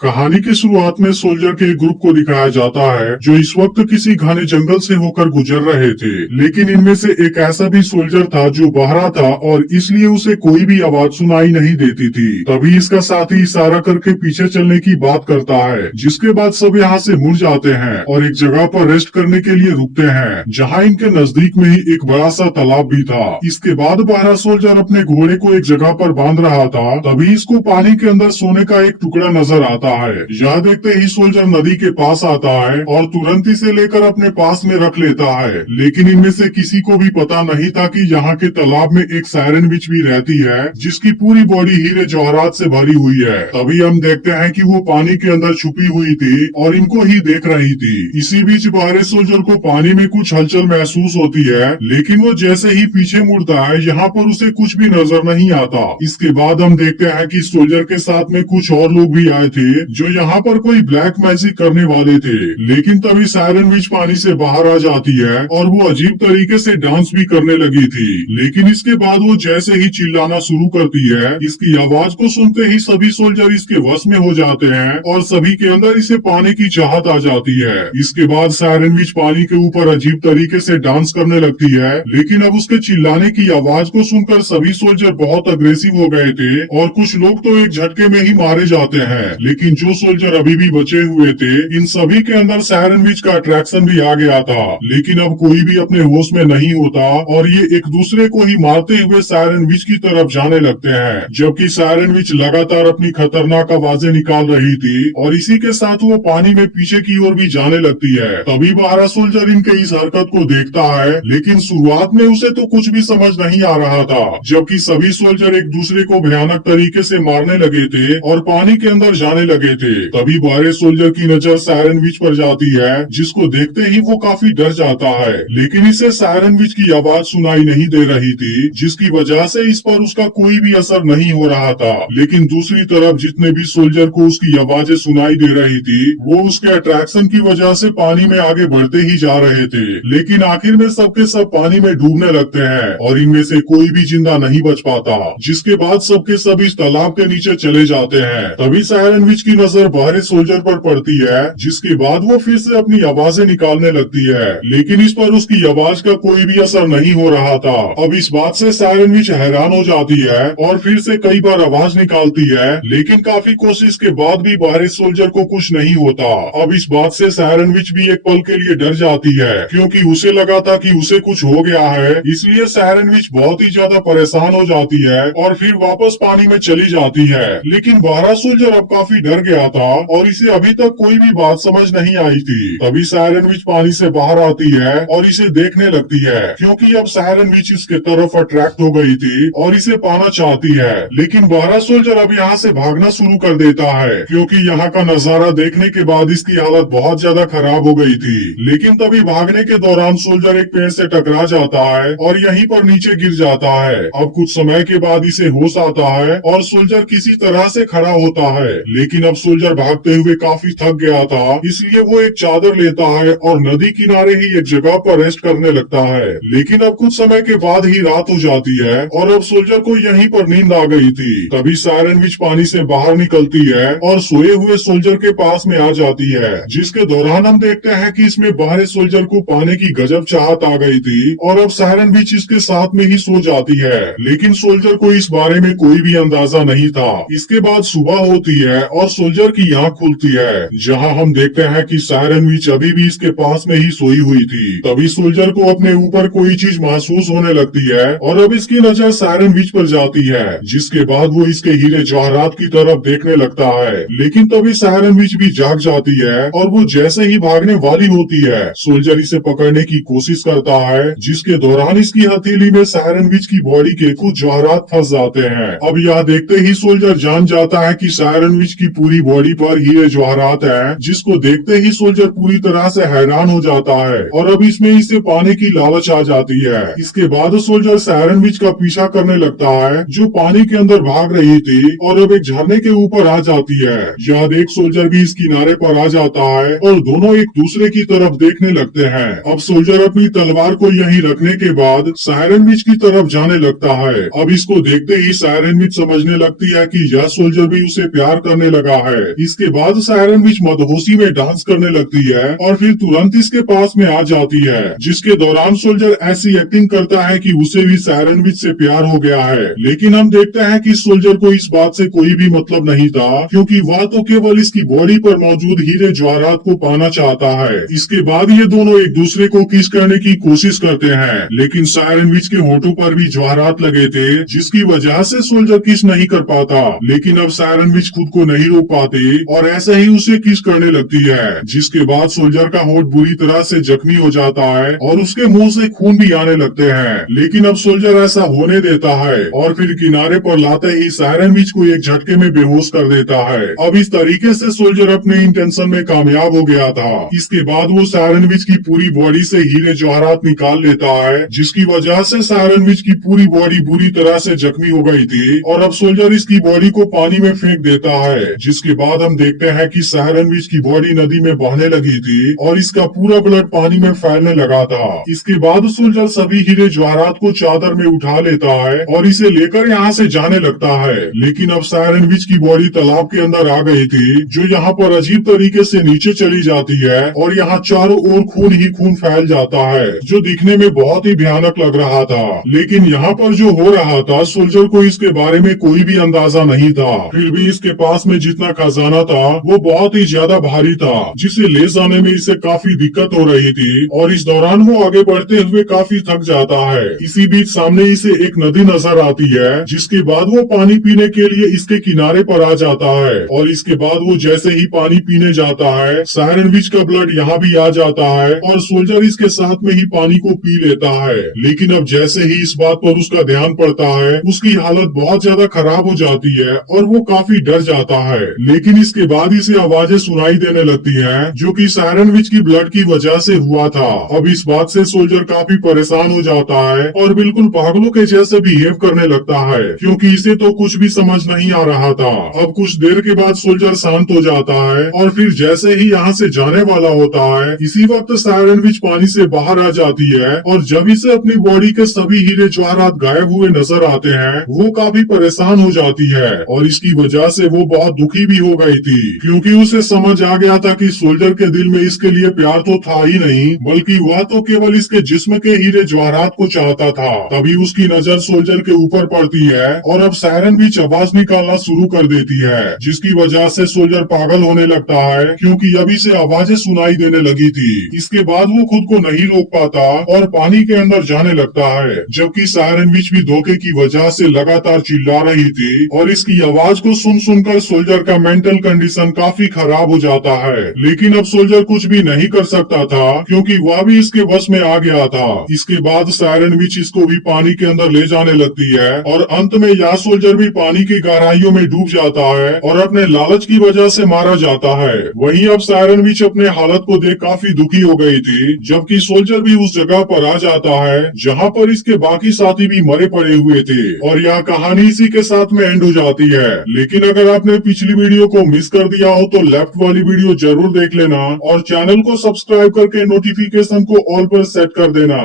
कहानी की शुरुआत में सोल्जर के एक ग्रुप को दिखाया जाता है जो इस वक्त किसी घने जंगल से होकर गुजर रहे थे। लेकिन इनमें से एक ऐसा भी सोल्जर था जो बहरा था और इसलिए उसे कोई भी आवाज सुनाई नहीं देती थी। तभी इसका साथी इशारा करके पीछे चलने की बात करता है, जिसके बाद सब यहाँ से मुड़ जाते हैं और एक जगह पर रेस्ट करने के लिए रुकते हैं, जहाँ इनके नजदीक में ही एक बड़ा सा तालाब भी था। इसके बाद बहरा सोल्जर अपने घोड़े को एक जगह पर बांध रहा था, तभी इसको पानी के अंदर सोने का एक टुकड़ा नजर आता है। यह देखते ही सोल्जर नदी के पास आता है और तुरंत इसे लेकर अपने पास में रख लेता है। लेकिन इनमें से किसी को भी पता नहीं था कि यहाँ के तालाब में एक सायरन विच भी रहती है, जिसकी पूरी बॉडी हीरे जवाहरात से भरी हुई है। तभी हम देखते हैं कि वो पानी के अंदर छुपी हुई थी और इनको ही देख रही थी। इसी बीच बाहरी सोल्जर को पानी में कुछ हलचल महसूस होती है, लेकिन वो जैसे ही पीछे मुड़ता है यहाँ पर उसे कुछ भी नजर नहीं आता। इसके बाद हम देखते हैं कि सोल्जर के साथ में कुछ और लोग भी आए थे जो यहाँ पर कोई ब्लैक मैजिक करने वाले थे। लेकिन तभी सायरन विच पानी से बाहर आ जाती है और वो अजीब तरीके से डांस भी करने लगी थी। लेकिन इसके बाद वो जैसे ही चिल्लाना शुरू करती है, इसकी आवाज को सुनते ही सभी सोल्जर इसके वश में हो जाते हैं और सभी के अंदर इसे पाने की चाहत आ जाती है। इसके बाद सायरन विच पानी के ऊपर अजीब तरीके से डांस करने लगती है, लेकिन अब उसके चिल्लाने की आवाज को सुनकर सभी सोल्जर बहुत अग्रेसिव हो गए थे और कुछ लोग तो एक झटके में ही मारे जाते हैं। लेकिन जो सोल्जर अभी भी बचे हुए थे, इन सभी के अंदर सायरन विच का अट्रैक्शन भी आ गया था। लेकिन अब कोई भी अपने होश में नहीं होता और ये एक दूसरे को ही मारते हुए सायरन विच की तरफ जाने लगते हैं, जबकि सायरन विच लगातार अपनी खतरनाक आवाजें निकाल रही थी और इसी के साथ वो पानी में पीछे की ओर भी जाने लगती है। तभी बारह सोल्जर इनके इस हरकत को देखता है, लेकिन शुरुआत में उसे तो कुछ भी समझ नहीं आ रहा था, जबकि सभी सोल्जर एक दूसरे को भयानक तरीके से मारने लगे थे और पानी के अंदर जाने लगे थे। तभी बारह सोल्जर की नजर सायरन विच पर जाती है, जिसको देखते ही वो काफी डर जाता है। लेकिन इसे सायरन विच की आवाज सुनाई नहीं दे रही थी, जिसकी वजह से इस पर उसका कोई भी असर नहीं हो रहा था। लेकिन दूसरी तरफ जितने भी सोल्जर को उसकी आवाजें सुनाई दे रही थी, वो उसके अट्रैक्शन की वजह से पानी में आगे बढ़ते ही जा रहे थे। लेकिन आखिर में सबके सब पानी में डूबने लगते हैं और इनमें से कोई भी जिंदा नहीं बच पाता, जिसके बाद सबके सब इस तालाब के नीचे चले जाते हैं। तभी सायरन विच की नजर बाहरी सोल्जर पर पड़ती है, जिसके बाद वो फिर से अपनी आवाजें निकालने लगती है, लेकिन इस पर उसकी आवाज का कोई भी असर नहीं हो रहा था। अब इस बात से सायरन विच हैरान हो जाती है और फिर से कई बार आवाज निकालती है, लेकिन काफी कोशिश के बाद भी बाहरी सोल्जर को कुछ नहीं होता। अब इस बात से सायरन विच भी एक पल के लिए डर जाती है, क्योंकि उसे लगा था कि उसे कुछ हो गया है। इसलिए सायरन विच बहुत ही ज्यादा परेशान हो जाती है और फिर वापस पानी में चली जाती है। लेकिन बारह सोल्जर अब काफी डर गया था और इसे अभी तक कोई भी बात समझ नहीं आई थी। तभी सायरन विच पानी से बाहर आती है और इसे देखने लगती है, क्योंकि अब सायरन विच इसके तरफ अट्रैक्ट हो गई थी और इसे पाना चाहती है। लेकिन बारह सोल्जर अब यहाँ से भागना शुरू कर देता है, क्योंकि यहाँ का नजारा देखने के बाद इसकी हालत बहुत ज्यादा खराब हो गई थी। लेकिन तभी भागने के दौरान सोल्जर एक पेड़ से टकरा जाता है और यहीं पर नीचे गिर जाता है। अब कुछ समय के बाद इसे होश आता है और सोल्जर किसी तरह से खड़ा होता है। लेकिन अब सोल्जर भागते हुए काफी थक गया था, इसलिए वो एक चादर लेता है और नदी किनारे ही एक जगह पर रेस्ट करने लगता है। लेकिन अब कुछ समय के बाद ही रात हो जाती है और अब सोल्जर को यहीं पर नींद आ गई थी। तभी सायरन विच पानी से बाहर निकलती है और सोए हुए सोल्जर के पास में आ जाती है, जिसके दौरान हम देखते हैं कि इसमें बाहरी सोल्जर को पाने की गजब चाहत आ गई थी और अब सायरन विच इसके साथ में ही सो जाती है। लेकिन सोल्जर को इस बारे में कोई भी अंदाजा नहीं था। इसके बाद सुबह होती है और सोल्जर की आंख खुलती है, जहां हम देखते हैं कि सायरन विच अभी भी इसके पास में ही सोई हुई थी। तभी सोल्जर को अपने ऊपर कोई चीज महसूस होने लगती है और अब इसकी नजर सायरन विच पर जाती है, जिसके बाद वो इसके हीरे जवाहरात की तरफ देखने लगता है। लेकिन तभी सायरन विच भी जाग जाती है और वो जैसे ही भागने वाली होती है, सोल्जर इसे पकड़ने की कोशिश करता है, जिसके दौरान इसकी हथेली में सायरन विच की बॉडी के कुछ जवाहरात फंस जाते हैं। अब यह देखते ही सोल्जर जान जाता है कि सायरन विच की पूरी बॉडी पर हीरे जवाहरात है, जिसको देखते ही सोल्जर पूरी तरह से हैरान हो जाता है और अब इसमें इसे पाने की लालच आ जाती है। इसके बाद सोल्जर सायरन विच का पीछा करने लगता है, जो पानी के अंदर भाग रही थी और अब एक झरने के ऊपर आ जाती है। यह देख सोल्जर भी इस किनारे पर आ जाता है और दोनों एक दूसरे की तरफ देखने लगते हैं। अब सोल्जर अपनी तलवार को यहीं रखने के बाद सायरन विच की तरफ जाने लगता है। अब इसको देखते ही सायरन विच समझने लगती है कि यह सोल्जर भी उसे प्यार करने लगा लगा है। इसके बाद सायरन विच मदहोशी में डांस करने लगती है और फिर तुरंत इसके पास में आ जाती है, जिसके दौरान सोल्जर ऐसी एक्टिंग करता है कि उसे भी सायरन विच से प्यार हो गया है। लेकिन हम देखते हैं कि सोल्जर को इस बात से कोई भी मतलब नहीं था, क्योंकि वह तो केवल इसकी बॉडी पर मौजूद हीरे जवाहरात को पाना चाहता है। इसके बाद ये दोनों एक दूसरे को किस करने की कोशिश करते हैं, लेकिन सायरन विच के होठों पर भी जवाहरात लगे थे, जिसकी वजह से सोल्जर किस नहीं कर पाता। लेकिन अब सायरन विच खुद को नहीं रोक पाती और ऐसे ही उसे किस करने लगती है, जिसके बाद सोल्जर का होठ बुरी तरह से जख्मी हो जाता है और उसके मुंह से खून भी आने लगते हैं। लेकिन अब सोल्जर ऐसा होने देता है और फिर किनारे पर लाते ही सायरन विच को एक झटके में बेहोश कर देता है। अब इस तरीके से सोल्जर अपने इंटेंशन में कामयाब हो गया था। इसके बाद वो सायरन विच की पूरी बॉडी से हीरे जवाहरात निकाल लेता है, जिसकी वजह से सायरन विच की पूरी बॉडी बुरी तरह से जख्मी हो गई थी और अब सोल्जर इसकी बॉडी को पानी में फेंक देता है। जिसके बाद हम देखते हैं कि सायरन विच की बॉडी नदी में बहने लगी थी और इसका पूरा ब्लड पानी में फैलने लगा था। इसके बाद सोल्जर सभी हीरे जवाहरात को चादर में उठा लेता है और इसे लेकर यहाँ से जाने लगता है। लेकिन अब सायरन विच की बॉडी तालाब के अंदर आ गई थी, जो यहाँ पर अजीब तरीके से नीचे चली जाती है और यहाँ चारों ओर खून ही खून फैल जाता है, जो दिखने में बहुत ही भयानक लग रहा था। लेकिन यहाँ पर जो हो रहा था, सोल्जर को इसके बारे में कोई भी अंदाजा नहीं था। फिर भी इसके पास में जितना खजाना था वो बहुत ही ज्यादा भारी था, जिसे ले जाने में इसे काफी दिक्कत हो रही थी और इस दौरान वो आगे बढ़ते हुए काफी थक जाता है। इसी बीच सामने इसे एक नदी नजर आती है, जिसके बाद वो पानी पीने के लिए इसके किनारे पर आ जाता है और इसके बाद वो जैसे ही पानी पीने जाता है, सायरन विच का ब्लड यहाँ भी आ जाता है और सोल्जर इसके साथ में ही पानी को पी लेता है। लेकिन अब जैसे ही इस बात पर उसका ध्यान पड़ता है, उसकी हालत बहुत ज्यादा खराब हो जाती है और वो काफी डर जाता है। लेकिन इसके बाद इसे आवाजें सुनाई देने लगती हैं, जो कि सायरन विच की ब्लड की वजह से हुआ था। अब इस बात से सोल्जर काफी परेशान हो जाता है और बिल्कुल पागलों के जैसे बिहेव करने लगता है, क्योंकि इसे तो कुछ भी समझ नहीं आ रहा था। अब कुछ देर के बाद सोल्जर शांत हो जाता है और फिर जैसे ही यहाँ से जाने वाला होता है, इसी वक्त सायरन विच पानी से बाहर आ जाती है और जब इसे अपनी बॉडी के सभी हीरे जवाहरात गायब हुए नजर आते हैं, वो काफी परेशान हो जाती है और इसकी वजह से वो बहुत दुखी भी हो गई थी, क्योंकि उसे समझ आ गया था कि सोल्जर के दिल में इसके लिए प्यार तो था ही नहीं, बल्कि वह तो केवल इसके जिस्म के हीरे जवाहरात को चाहता था। तभी उसकी नजर सोल्जर के ऊपर पड़ती है और अब सायरन विच आवाज निकालना शुरू कर देती है, जिसकी वजह से सोल्जर पागल होने लगता है, क्योंकि अभी से आवाजें सुनाई देने लगी थी। इसके बाद वो खुद को नहीं रोक पाता और पानी के अंदर जाने लगता है, जबकि सायरन विच भी धोखे की वजह से लगातार चिल्ला रही थी और इसकी आवाज को सुन सुनकर सोल्जर का मेंटल कंडीशन काफी खराब हो जाता है। लेकिन अब सोल्जर कुछ भी नहीं कर सकता था, क्योंकि वह भी इसके वश में आ गया था। इसके बाद सायरन विच इसको भी पानी के अंदर ले जाने लगती है और अंत में यह सोल्जर भी पानी की गहराइयों में डूब जाता है और अपने लालच की वजह से मारा जाता है। वहीं अब सायरन विच अपने हालत को देख काफी दुखी हो गई थी, जबकि सोल्जर भी उस जगह पर आ जाता है जहां पर इसके बाकी साथी भी मरे पड़े हुए थे और यह कहानी इसी के साथ में एंड हो जाती है। लेकिन अगर आपने पिछली वीडियो को मिस कर दिया हो तो लेफ्ट वाली वीडियो जरूर देख लेना और चैनल को सब्सक्राइब करके नोटिफिकेशन को ऑल पर सेट कर देना।